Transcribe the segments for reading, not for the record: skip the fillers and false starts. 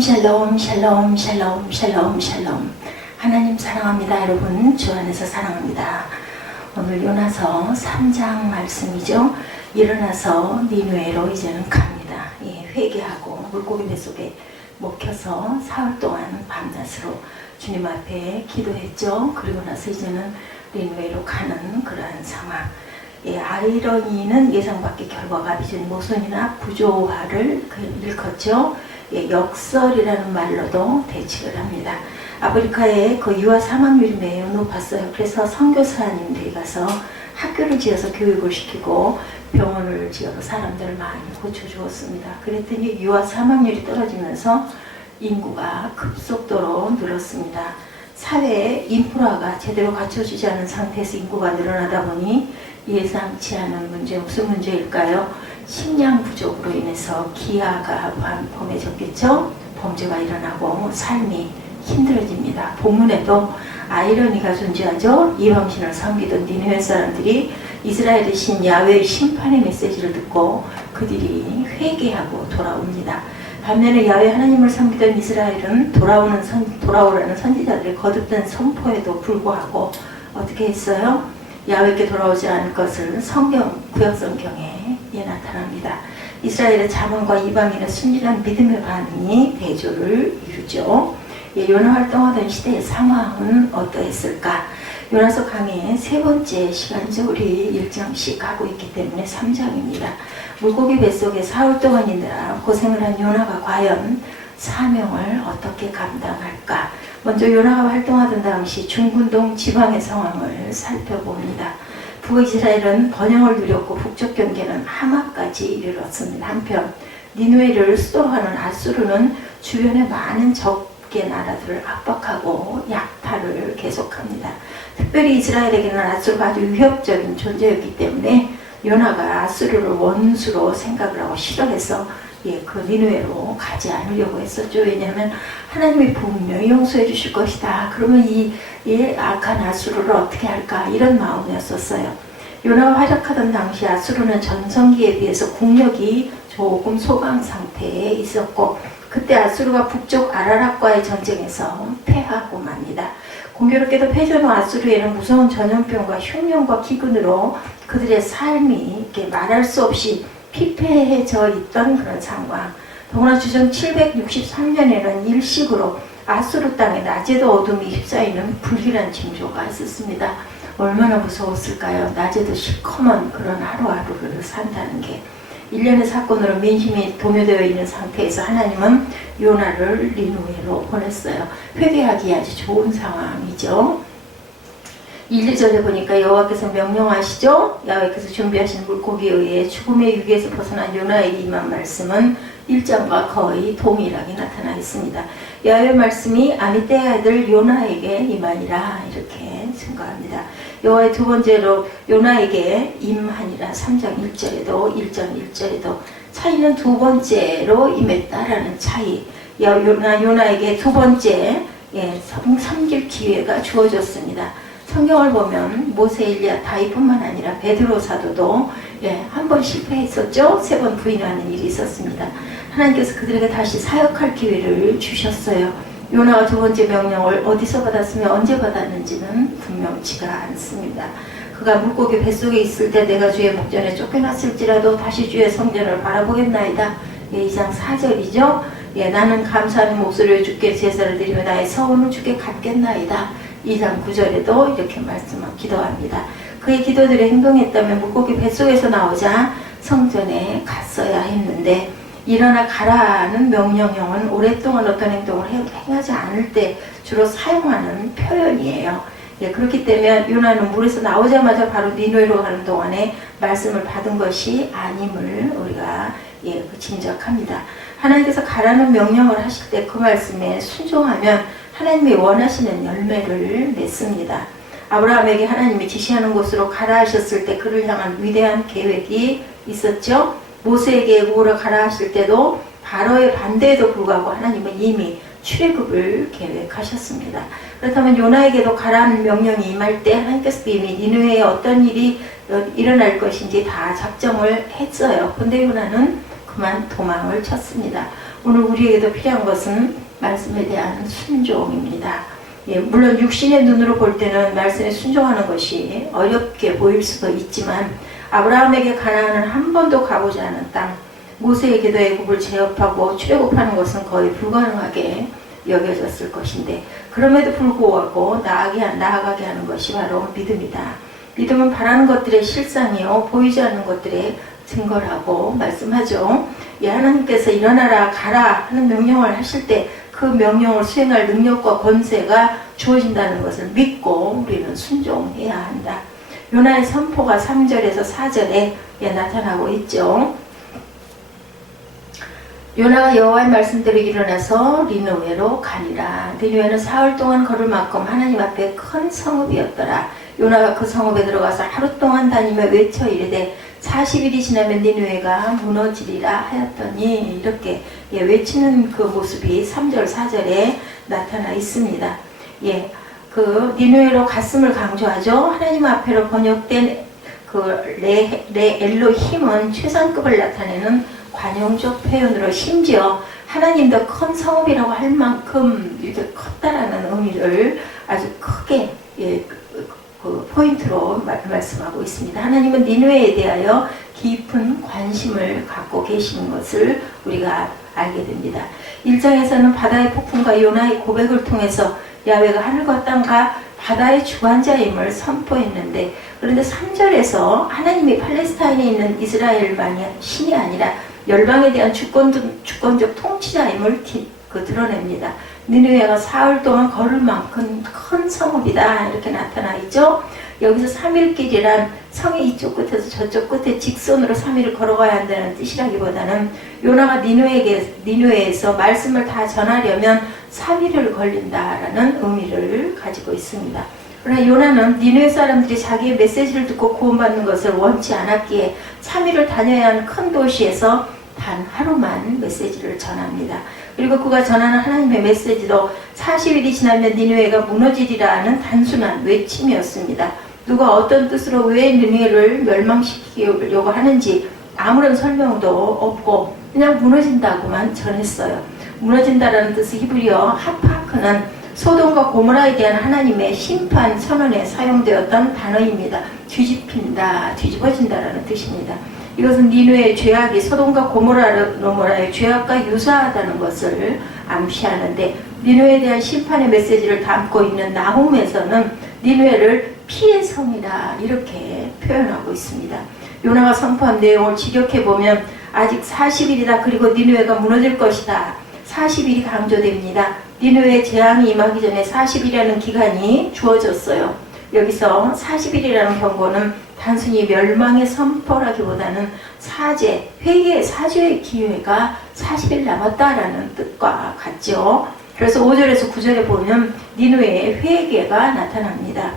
샬롬 샬롬 샬롬 샬롬 샬롬. 하나님 사랑합니다. 여러분 주 안에서 사랑합니다. 오늘 요나서 3장 말씀이죠. 일어나서 니느웨로 이제는 갑니다. 회개하고 물고기 뱃속에 먹혀서 사흘 동안 밤낮으로 주님 앞에 기도했죠. 그리고 나서 이제는 니느웨로 가는 그러한 상황. 아이러니는 예상 밖의 결과가 빚은 모순이나 부조화를 일컫죠. 역설이라는 말로도 대칭을 합니다. 아프리카의 그 유아 사망률이 매우 높았어요. 그래서 선교사님들이 가서 학교를 지어서 교육을 시키고 병원을 지어서 사람들을 많이 고쳐주었습니다. 그랬더니 유아 사망률이 떨어지면서 인구가 급속도로 늘었습니다. 사회에 인프라가 제대로 갖춰지지 않은 상태에서 인구가 늘어나다 보니 예상치 않은 문제, 무슨 문제일까요? 식량 부족으로 인해서 기아가 범해졌겠죠? 범죄가 일어나고 삶이 힘들어집니다. 본문에도 아이러니가 존재하죠. 이방신을 섬기던 니느웨 사람들이 이스라엘의 신 야훼의 심판의 메시지를 듣고 그들이 회개하고 돌아옵니다. 반면에 야훼 하나님을 섬기던 이스라엘은 돌아오라는 선지자들의 거듭된 선포에도 불구하고 어떻게 했어요? 야훼께 돌아오지 않을 것을 구약 성경에 나타납니다. 이스라엘의 자문과 이방인의 순진한 믿음의 반응이 대조를 이루죠. 요나 활동하던 시대의 상황은 어떠했을까? 요나서 강의 세 번째 시간이죠. 우리 1장씩 가고 있기 때문에 3장입니다. 물고기 뱃속에 사흘 동안이나 고생을 한 요나가 과연 사명을 어떻게 감당할까? 먼저 요나가 활동하던 당시 중근동 지방의 상황을 살펴봅니다. 북이스라엘은 번영을 누렸고 북쪽 경계는 하마까지 이르렀습니다. 한편 니느웨를 수도로 하는 아수르는 주변의 많은 적개 나라들을 압박하고 약탈을 계속합니다. 특별히 이스라엘에게는 아수르가 아주 위협적인 존재였기 때문에 요나가 아수르를 원수로 생각을 하고 싫어해서 그 니느웨로 가지 않으려고 했었죠. 왜냐하면 하나님이 분명히 용서해 주실 것이다. 그러면 이 악한 아수르를 어떻게 할까? 이런 마음이었었어요. 요나가 활약하던 당시 아수르는 전성기에 비해서 국력이 조금 소강 상태에 있었고 그때 아수르가 북쪽 아라락과의 전쟁에서 패하고 맙니다. 공교롭게도 패전 후 아수르에는 무서운 전염병과 흉년과 기근으로 그들의 삶이 이렇게 말할 수 없이 피폐해져 있던 그런 상황. 더구나 주전 763년에는 일식으로 아수르 땅에 낮에도 어둠이 휩싸이는 불길한 징조가 있었습니다. 얼마나 무서웠을까요? 낮에도 시커먼 그런 하루하루를 산다는 게. 일련의 사건으로 민심이 동요되어 있는 상태에서 하나님은 요나를 니느웨로 보냈어요. 회개하기 아주 좋은 상황이죠. 1, 2절에 보니까 여호와께서 명령하시죠. 야훼께서 준비하신 물고기에 의해 죽음의 위기에서 벗어난 요나에게 임한 말씀은 1장과 거의 동일하게 나타나 있습니다. 야훼의 말씀이 아미떼의 아들 요나에게 임하니라 이렇게 증거합니다. 여호와의 두 번째로 요나에게 임하니라 3장 1절에도 1장 1절에도 차이는 두 번째로 임했다라는 차이. 요나에게 두 번째 섬길 기회가 주어졌습니다. 성경을 보면 모세, 엘리야, 다윗뿐만 아니라 베드로 사도도 한 번 실패했었죠. 3번 부인하는 일이 있었습니다. 하나님께서 그들에게 다시 사역할 기회를 주셨어요. 요나가 두 번째 명령을 어디서 받았으며 언제 받았는지는 분명치가 않습니다. 그가 물고기 뱃속에 있을 때 내가 주의 목전에 쫓겨났을지라도 다시 주의 성전을 바라보겠나이다. 2장 4절이죠. 나는 감사하는 목소리로 주께 제사를 드리며 나의 서원을 주께 갚겠나이다. 2장 9절에도 이렇게 기도합니다. 그의 기도들에 행동했다면 물고기 뱃속에서 나오자 성전에 갔어야 했는데 일어나 가라는 명령형은 오랫동안 어떤 행동을 행하지 않을 때 주로 사용하는 표현이에요. 그렇기 때문에 요나는 물에서 나오자마자 바로 니느웨로 가는 동안에 말씀을 받은 것이 아님을 우리가 짐작합니다. 하나님께서 가라는 명령을 하실 때 그 말씀에 순종하면 하나님이 원하시는 열매를 맺습니다. 아브라함에게 하나님이 지시하는 곳으로 가라 하셨을 때 그를 향한 위대한 계획이 있었죠. 모세에게 우으로 가라 하실 때도 바로의 반대에도 불구하고 하나님은 이미 출애굽을 계획하셨습니다. 그렇다면 요나에게도 가라는 명령이 임할 때 하나님께서 이미 니느웨에 어떤 일이 일어날 것인지 다 작정을 했어요. 근데 요나는 그만 도망을 쳤습니다. 오늘 우리에게도 필요한 것은 말씀에 대한 순종입니다. 예, 물론 육신의 눈으로 볼 때는 말씀에 순종하는 것이 어렵게 보일 수도 있지만 아브라함에게 가나안은 한 번도 가보지 않은 땅, 모세에게도 애굽을 제압하고 출애굽하는 것은 거의 불가능하게 여겨졌을 것인데 그럼에도 불구하고 나아가게 하는 것이 바로 믿음이다. 믿음은 바라는 것들의 실상이요 보이지 않는 것들의 증거라고 말씀하죠. 예, 하나님께서 일어나라 가라 하는 명령을 하실 때 그 명령을 수행할 능력과 권세가 주어진다는 것을 믿고 우리는 순종해야 한다. 요나의 선포가 3절에서 4절에 나타나고 있죠. 요나가 여호와의 말씀대로 일어나서 니느웨로 가니라. 니느웨는 사흘 동안 걸을 만큼 하나님 앞에 큰 성읍이었더라. 요나가 그 성읍에 들어가서 하루 동안 다니며 외쳐 이르되 40일이 지나면 니느웨가 무너지리라 하였더니 이렇게 외치는 그 모습이 3절 4절에 나타나 있습니다. 그 니느웨로 갔음을 강조하죠. 하나님 앞에로 번역된 그 레 엘로힘은 최상급을 나타내는 관용적 표현으로 심지어 하나님도 큰 성읍이라고 할 만큼 이렇게 컸다라는 의미를 아주 크게 그 포인트로 말씀하고 있습니다. 하나님은 니느웨에 대하여 깊은 관심을 갖고 계시는 것을 우리가 알게 됩니다. 1장에서는 바다의 폭풍과 요나의 고백을 통해서 야훼가 하늘과 땅과 바다의 주관자임을 선포했는데 그런데 3절에서 하나님이 팔레스타인에 있는 이스라엘만이 신이 아니라 열방에 대한 주권적 통치자임을 드러냅니다. 니느웨가 사흘 동안 걸을 만큼 큰 성읍이다 이렇게 나타나 있죠. 여기서 3일길이란 성의 이쪽 끝에서 저쪽 끝에 직선으로 3일을 걸어가야 한다는 뜻이라기보다는 요나가 니느웨에서 말씀을 다 전하려면 3일을 걸린다라는 의미를 가지고 있습니다. 그러나 요나는 니느웨 사람들이 자기의 메시지를 듣고 구원받는 것을 원치 않았기에 3일을 다녀야 하는 큰 도시에서 단 하루만 메시지를 전합니다. 그리고 그가 전하는 하나님의 메시지도 40일이 지나면 니느웨가 무너지리라는 단순한 외침이었습니다. 누가 어떤 뜻으로 왜 니느웨를 멸망시키려고 하는지 아무런 설명도 없고 그냥 무너진다고만 전했어요. 무너진다라는 뜻의 히브리어 하파크는 소돔과 고모라에 대한 하나님의 심판 선언에 사용되었던 단어입니다. 뒤집힌다, 뒤집어진다라는 뜻입니다. 이것은 니느웨의 죄악이 소돔과 고모라의 죄악과 유사하다는 것을 암시하는데 니느웨에 대한 심판의 메시지를 담고 있는 나훔에서는 니느웨를 피의 성이다 이렇게 표현하고 있습니다. 요나가 선포한 내용을 직역해보면 아직 40일이다 그리고 니느웨가 무너질 것이다. 40일이 강조됩니다. 니느웨의 재앙이 임하기 전에 40일이라는 기간이 주어졌어요. 여기서 40일이라는 경고는 단순히 멸망의 선포라기보다는 사죄, 회개의 사죄의 기회가 40일 남았다라는 뜻과 같죠. 그래서 5절에서 9절에 보면 니느웨의 회개가 나타납니다.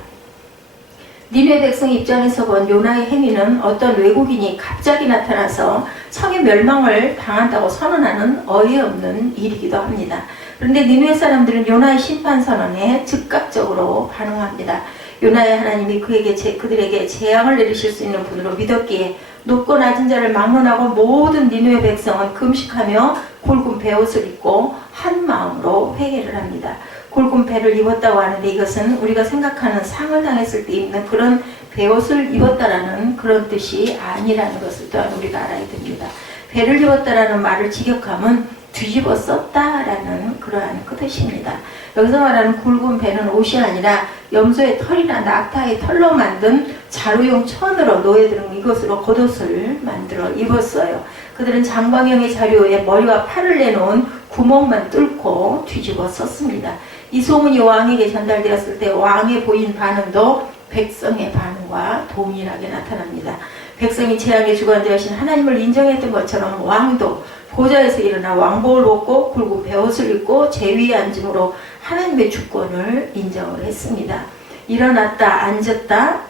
니느웨 백성 입장에서 본 요나의 행위는 어떤 외국인이 갑자기 나타나서 성의 멸망을 당한다고 선언하는 어이없는 일이기도 합니다. 그런데 니느웨 사람들은 요나의 심판 선언에 즉각적으로 반응합니다. 요나의 하나님이 그들에게 재앙을 내리실 수 있는 분으로 믿었기에 높고 낮은 자를 막론하고 모든 니느웨 백성은 금식하며 굵은 베옷을 입고 한 마음으로 회개를 합니다. 굵은 배를 입었다고 하는데 이것은 우리가 생각하는 상을 당했을 때 입는 그런 베옷을 입었다라는 그런 뜻이 아니라는 것을 또한 우리가 알아야 됩니다. 배를 입었다라는 말을 직역하면 뒤집어 썼다라는 그러한 그 뜻입니다. 여기서 말하는 굵은 배는 옷이 아니라 염소의 털이나 낙타의 털로 만든 자루용 천으로 노예들은 이것으로 겉옷을 만들어 입었어요. 그들은 장방형의 자료에 머리와 팔을 내놓은 구멍만 뚫고 뒤집어 썼습니다. 이 소문이 왕에게 전달되었을 때 왕의 보인 반응도 백성의 반응과 동일하게 나타납니다. 백성이 재앙의 주관자이신 하나님을 인정했던 것처럼 왕도 보좌에서 일어나 왕복을 벗고 굵은 베옷을 입고 제위에 앉음으로 하나님의 주권을 인정을 했습니다. 일어났다, 앉았다,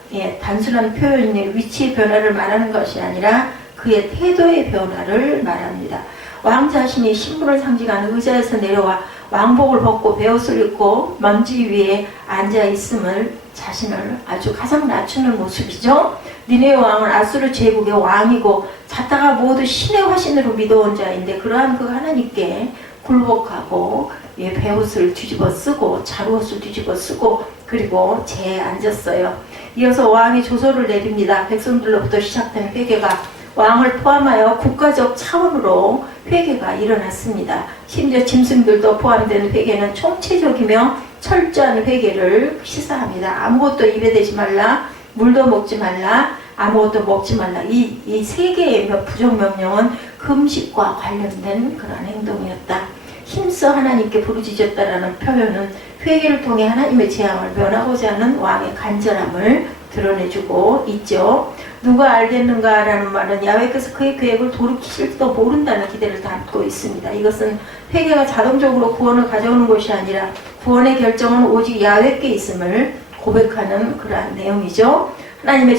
단순한 표현의 위치의 변화를 말하는 것이 아니라 그의 태도의 변화를 말합니다. 왕 자신이 신분을 상징하는 의자에서 내려와 왕복을 벗고 베옷을 입고 먼지 위에 앉아 있음을 자신을 아주 가장 낮추는 모습이죠. 니네의 왕은 아수르 제국의 왕이고 자다가 모두 신의 화신으로 믿어온 자인데 그러한 그 하나님께 굴복하고 베옷을 뒤집어 쓰고 자루옷을 뒤집어 쓰고 그리고 재에 앉았어요. 이어서 왕이 조서를 내립니다. 백성들로부터 시작된 회개가 왕을 포함하여 국가적 차원으로 회개가 일어났습니다. 심지어 짐승들도 포함된 회개는 총체적이며 철저한 회개를 시사합니다. 아무것도 입에 대지 말라, 물도 먹지 말라, 아무것도 먹지 말라. 이 세 개의 부정명령은 금식과 관련된 그런 행동이었다. 힘써 하나님께 부르짖었다라는 표현은 회개를 통해 하나님의 재앙을 면하고자 하는 왕의 간절함을 드러내주고 있죠. 누가 알겠는가 라는 말은 야훼께서 그의 계획을 돌이키실지도 모른다는 기대를 담고 있습니다. 이것은 회개가 자동적으로 구원을 가져오는 것이 아니라 구원의 결정은 오직 야훼께 있음을 고백하는 그러한 내용이죠. 하나님의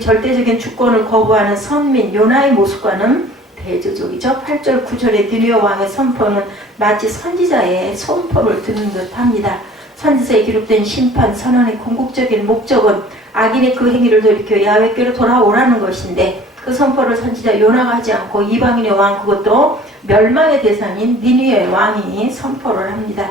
절대적인 주권을 거부하는 선민 요나의 모습과는 대조적이죠. 8절 9절의 니느웨 왕의 선포는 마치 선지자의 선포를 듣는 듯합니다. 선지서에 기록된 심판 선언의 궁극적인 목적은 악인의 그 행위를 돌이켜 야훼께로 돌아오라는 것인데 그 선포를 선지자 요나가 하지 않고 이방인의 왕, 그것도 멸망의 대상인 니느웨 왕이 선포를 합니다.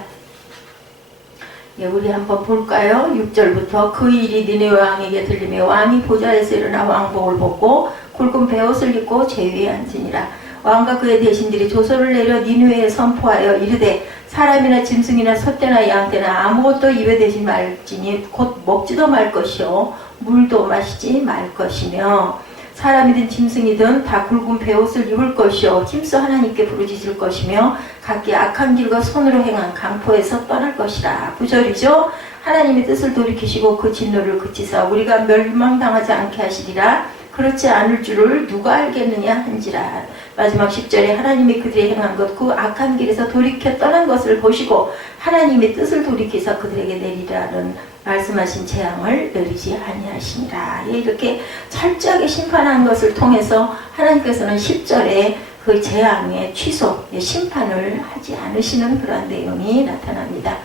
우리 한번 볼까요? 6절부터 그 일이 니느웨 왕에게 들리며 왕이 보좌에서 일어나 왕복을 벗고 굵은 베옷을 입고 제위에 앉으니라. 왕과 그의 대신들이 조서를 내려 니느웨에 선포하여 이르되 사람이나 짐승이나 소떼나 양떼나 아무것도 입에 대지 말지니 곧 먹지도 말 것이요 물도 마시지 말 것이며 사람이든 짐승이든 다 굵은 베옷을 입을 것이요 힘써 하나님께 부르짖을 것이며 각기 악한 길과 손으로 행한 강포에서 떠날 것이라. 9절이죠. 하나님의 뜻을 돌이키시고 그 진노를 그치사 우리가 멸망당하지 않게 하시리라. 그렇지 않을 줄을 누가 알겠느냐 한지라. 마지막 10절에 하나님이 그들이 행한 것 그 악한 길에서 돌이켜 떠난 것을 보시고 하나님의 뜻을 돌이키사 그들에게 내리라는 말씀하신 재앙을 내리지 아니하시니라. 이렇게 철저하게 심판한 것을 통해서 하나님께서는 10절에 그 재앙의 취소, 심판을 하지 않으시는 그런 내용이 나타납니다.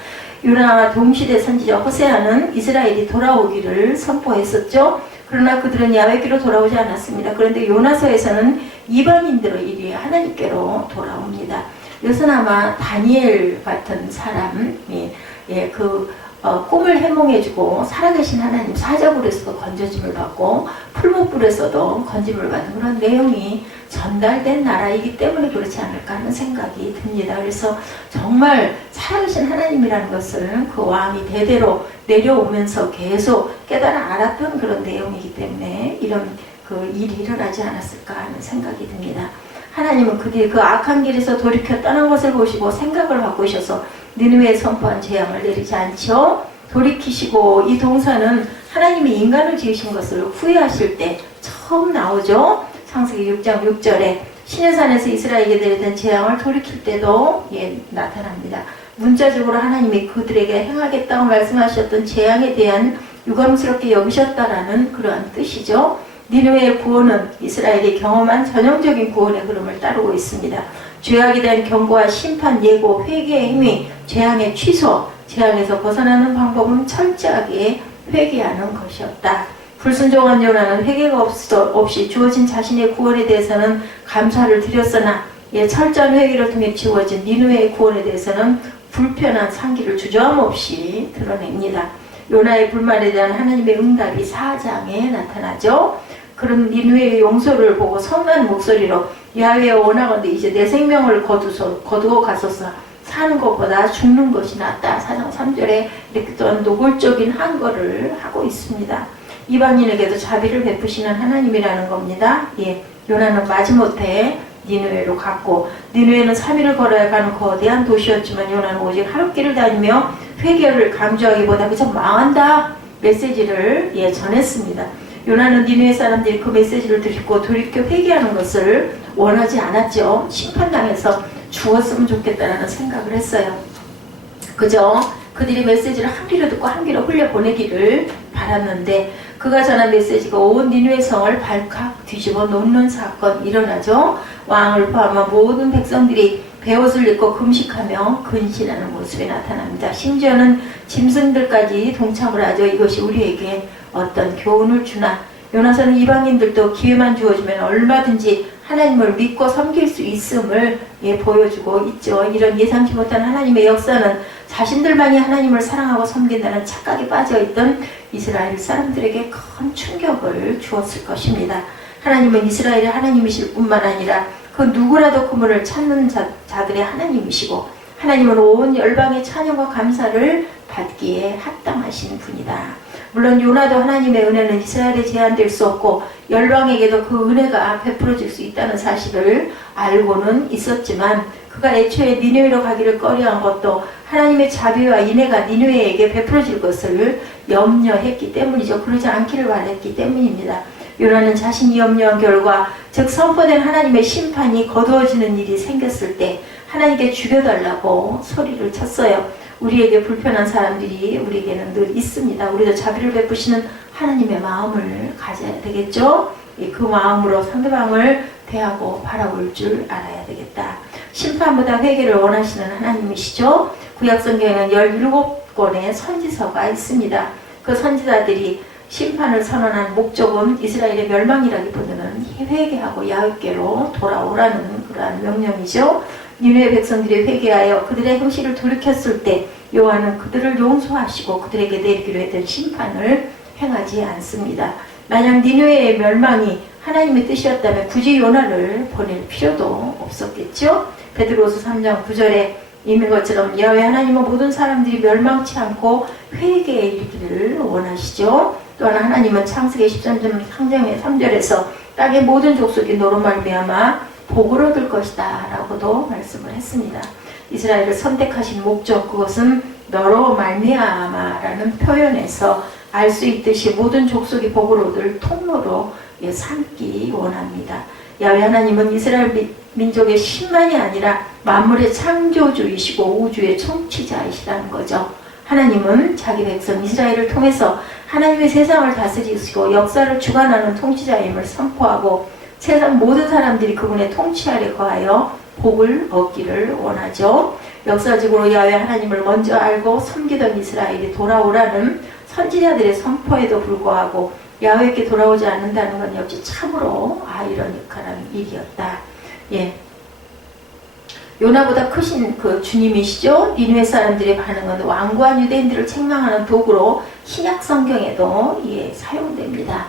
요나와 동시대 선지자 호세아는 이스라엘이 돌아오기를 선포했었죠. 그러나 그들은 야훼께로 돌아오지 않았습니다. 그런데 요나서에서는 이방인들의 하나님께로 돌아옵니다. 이것은 아마 다니엘 같은 사람이 꿈을 해몽해주고 살아계신 하나님 사자굴에서도 건져짐을 받고 풀무불에서도 건짐을 받은 그런 내용이 전달된 나라이기 때문에 그렇지 않을까 하는 생각이 듭니다. 그래서 정말 살아계신 하나님이라는 것을 그 왕이 대대로 내려오면서 계속 깨달아 알았던 그런 내용이기 때문에 이런 그 일이 일어나지 않았을까 하는 생각이 듭니다. 하나님은 그들이 그 악한 길에서 돌이켜 떠난 것을 보시고 생각을 바꾸셔서 니느웨에 선포한 재앙을 내리지 않죠. 돌이키시고 이 동사는 하나님이 인간을 지으신 것을 후회하실 때 처음 나오죠. 창세기 6장 6절에 시내산에서 이스라엘에게 내리던 재앙을 돌이킬 때도 나타납니다. 문자적으로 하나님이 그들에게 행하겠다고 말씀하셨던 재앙에 대한 유감스럽게 여기셨다라는 그러한 뜻이죠. 니느웨의 구원은 이스라엘이 경험한 전형적인 구원의 흐름을 따르고 있습니다. 죄악에 대한 경고와 심판, 예고, 회개의 행위, 재앙의 취소, 재앙에서 벗어나는 방법은 철저하게 회개하는 것이었다. 불순종한 요나는 회개가 없이 주어진 자신의 구원에 대해서는 감사를 드렸으나 철저한 회개를 통해 지워진 니느웨의 구원에 대해서는 불편한 상기를 주저함 없이 드러냅니다. 요나의 불만에 대한 하나님의 응답이 4장에 나타나죠. 그런 니느웨의 용서를 보고 선한 목소리로 야훼여 원하건대 이제 내 생명을 거두어 가소서 사는 것보다 죽는 것이 낫다. 4장 3절에 이렇게 또한 노골적인 한거를 하고 있습니다. 이방인에게도 자비를 베푸시는 하나님이라는 겁니다. 요나는 마지못해 니느웨로 갔고 니느웨는 3일을 걸어야 가는 거대한 도시였지만 요나는 오직 하룻길을 다니며 회개를 강조하기보다 그저 망한다 메시지를 전했습니다. 요나는 니느웨 사람들이 그 메시지를 듣고 돌이켜 회개하는 것을 원하지 않았죠. 심판당해서 죽었으면 좋겠다라는 생각을 했어요. 그죠? 그들이 메시지를 한 귀로 듣고 한 귀로 흘려보내기를 바랐는데 그가 전한 메시지가 온 니느웨 성을 발칵 뒤집어 놓는 사건이 일어나죠. 왕을 포함한 모든 백성들이 베옷을 입고 금식하며 근신하는 모습이 나타납니다. 심지어는 짐승들까지 동참을 하죠. 이것이 우리에게 어떤 교훈을 주나. 요나서는 이방인들도 기회만 주어지면 얼마든지 하나님을 믿고 섬길 수 있음을 보여주고 있죠. 이런 예상치 못한 하나님의 역사는 자신들만이 하나님을 사랑하고 섬긴다는 착각에 빠져있던 이스라엘 사람들에게 큰 충격을 주었을 것입니다. 하나님은 이스라엘의 하나님이실 뿐만 아니라 그 누구라도 그분을 찾는 자들의 하나님이시고 하나님은 온 열방의 찬양과 감사를 받기에 합당하신 분이다. 물론 요나도 하나님의 은혜는 이스라엘에 제한될 수 없고 열방에게도 그 은혜가 베풀어질 수 있다는 사실을 알고는 있었지만 그가 애초에 니느웨로 가기를 꺼려한 것도 하나님의 자비와 인애가 니느웨에게 베풀어질 것을 염려했기 때문이죠. 그러지 않기를 바랬기 때문입니다. 요나는 자신이 염려한 결과 즉 선포된 하나님의 심판이 거두어지는 일이 생겼을 때 하나님께 죽여달라고 소리를 쳤어요. 우리에게 불편한 사람들이 우리에게는 늘 있습니다. 우리도 자비를 베푸시는 하나님의 마음을 가져야 되겠죠. 그 마음으로 상대방을 대하고 바라볼 줄 알아야 되겠다. 심판보다 회개를 원하시는 하나님이시죠. 구약성경에는 17권의 선지서가 있습니다. 그 선지자들이 심판을 선언한 목적은 이스라엘의 멸망이라기보다는 회개하고 야훼께로 돌아오라는 그러한 명령이죠. 니느웨 백성들이 회개하여 그들의 행실을 돌이켰을 때 여호와는 그들을 용서하시고 그들에게 내리기로 했던 심판을 행하지 않습니다. 만약 니느웨의 멸망이 하나님의 뜻이었다면 굳이 요나를 보낼 필요도 없었겠죠. 베드로후서 3장 9절에 있는 것처럼 여호와 하나님은 모든 사람들이 멸망치 않고 회개에 이르기를 원하시죠. 또한 하나님은 창세기 13장 3절에서 땅의 모든 족속이 너로 말미암아 복을 얻을 것이다 라고도 말씀을 했습니다. 이스라엘을 선택하신 목적, 그것은 너로 말미암아 라는 표현에서 알 수 있듯이 모든 족속이 복을 얻을 통로로 삼기 원합니다. 야훼 하나님은 이스라엘 민족의 신만이 아니라 만물의 창조주이시고 우주의 통치자이시라는 거죠. 하나님은 자기 백성 이스라엘을 통해서 하나님의 세상을 다스리시고 역사를 주관하는 통치자임을 선포하고 세상 모든 사람들이 그분의 통치 아래 거하여 복을 얻기를 원하죠. 역사적으로 야훼 하나님을 먼저 알고 섬기던 이스라엘이 돌아오라는 선지자들의 선포에도 불구하고 야훼께 돌아오지 않는다는 건 역시 참으로 아이러니컬한 일이었다. 요나보다 크신 그 주님이시죠. 니느웨 사람들의 반응은 완고한 유대인들을 책망하는 도구로 신약 성경에도 사용됩니다.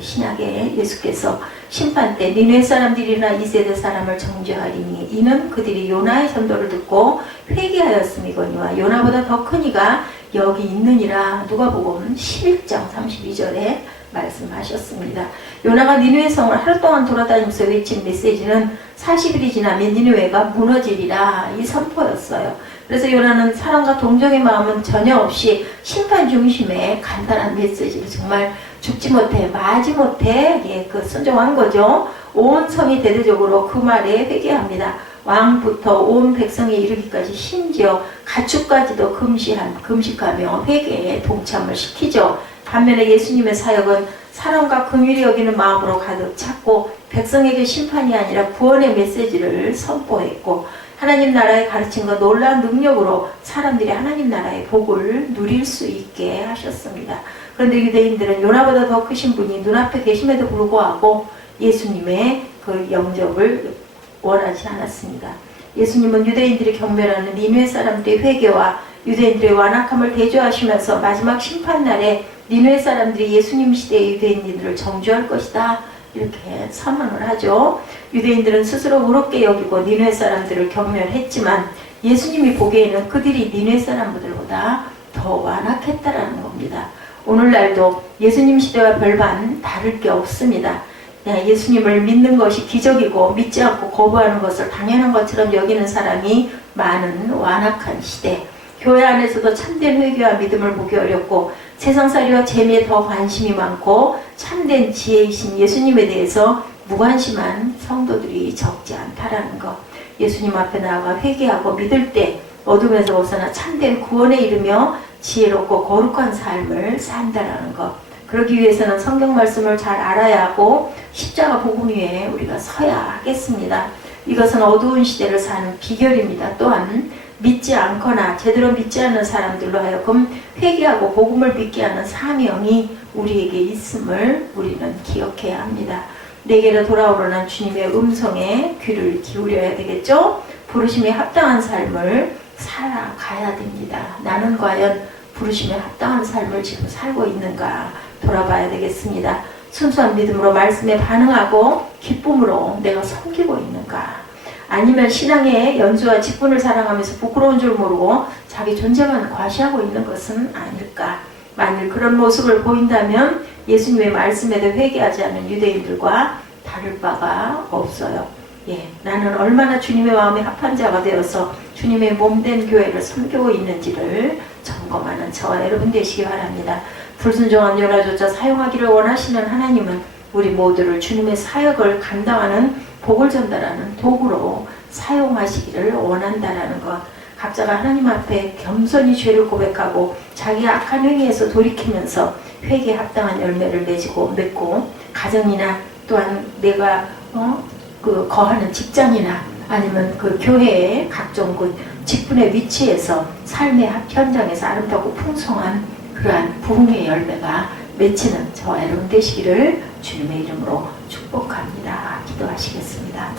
신약에 예수께서 심판 때 니느웨 사람들이나 이 세대 사람을 정죄하리니 이는 그들이 요나의 전도를 듣고 회개하였음이거니와 요나보다 더 큰 이가 여기 있느니라. 누가복음 11장 32절에 말씀하셨습니다. 요나가 니느웨 성을 하루 동안 돌아다니면서 외친 메시지는 40일이 지나면 니느웨가 무너지리라 이 선포였어요. 그래서 요나는 사랑과 동정의 마음은 전혀 없이 심판 중심의 간단한 메시지를 정말 죽지 못해 마지 못해 순종한 거죠. 온 성이 대대적으로 그 말에 회개합니다. 왕부터 온 백성에 이르기까지 심지어 가축까지도 금식하며 회개에 동참을 시키죠. 반면에 예수님의 사역은 사랑과 긍휼히 여기는 마음으로 가득 찼고 백성에게 심판이 아니라 구원의 메시지를 선포했고 하나님 나라의 가르침과 놀라운 능력으로 사람들이 하나님 나라의 복을 누릴 수 있게 하셨습니다. 그런데 유대인들은 요나보다 더 크신 분이 눈앞에 계심에도 불구하고 예수님의 그 영접을 원하지 않았습니다. 예수님은 유대인들이 경멸하는 니느웨 사람들의 회개와 유대인들의 완악함을 대조하시면서 마지막 심판날에 니느웨 사람들이 예수님 시대의 유대인들을 정죄할 것이다 이렇게 선언을 하죠. 유대인들은 스스로 의롭게 여기고 니느웨 사람들을 경멸했지만 예수님이 보기에는 그들이 니느웨 사람들보다 더 완악했다라는 겁니다. 오늘날도 예수님 시대와 별반 다를 게 없습니다. 예수님을 믿는 것이 기적이고 믿지 않고 거부하는 것을 당연한 것처럼 여기는 사람이 많은 완악한 시대. 교회 안에서도 참된 회개와 믿음을 보기 어렵고 세상살이와 재미에 더 관심이 많고 참된 지혜이신 예수님에 대해서 무관심한 성도들이 적지 않다라는 것. 예수님 앞에 나아가 회개하고 믿을 때 어둠에서 벗어나 참된 구원에 이르며 지혜롭고 거룩한 삶을 산다라는 것. 그러기 위해서는 성경 말씀을 잘 알아야 하고 십자가 복음 위에 우리가 서야 하겠습니다. 이것은 어두운 시대를 사는 비결입니다. 또한 믿지 않거나 제대로 믿지 않는 사람들로 하여금 회개하고 복음을 믿게 하는 사명이 우리에게 있음을 우리는 기억해야 합니다. 내게로 돌아오려는 주님의 음성에 귀를 기울여야 되겠죠? 부르심에 합당한 삶을 살아가야 됩니다. 나는 과연 부르심에 합당한 삶을 지금 살고 있는가 돌아봐야 되겠습니다. 순수한 믿음으로 말씀에 반응하고 기쁨으로 내가 섬기고 있는가? 아니면 신앙의 연주와 직분을 사랑하면서 부끄러운 줄 모르고 자기 존재만 과시하고 있는 것은 아닐까? 만일 그런 모습을 보인다면 예수님의 말씀에도 회개하지 않는 유대인들과 다를 바가 없어요. 나는 얼마나 주님의 마음에 합한 자가 되어서 주님의 몸된 교회를 섬기고 있는지를 점검하는 저와 여러분 되시기 바랍니다. 불순종한 요나조차 사용하기를 원하시는 하나님은 우리 모두를 주님의 사역을 감당하는 복을 전달하는 도구로 사용하시기를 원한다라는 것. 각자가 하나님 앞에 겸손히 죄를 고백하고 자기 악한 행위에서 돌이키면서 회개에 합당한 열매를 맺고 가정이나 또한 내가 거하는 직장이나 아니면 그 교회의 각종 그 직분의 위치에서 삶의 현장에서 아름답고 풍성한 그러한 부흥의 열매가 맺히는 저와 여러분 되시기를 주님의 이름으로 축복합니다. 기도하시겠습니다.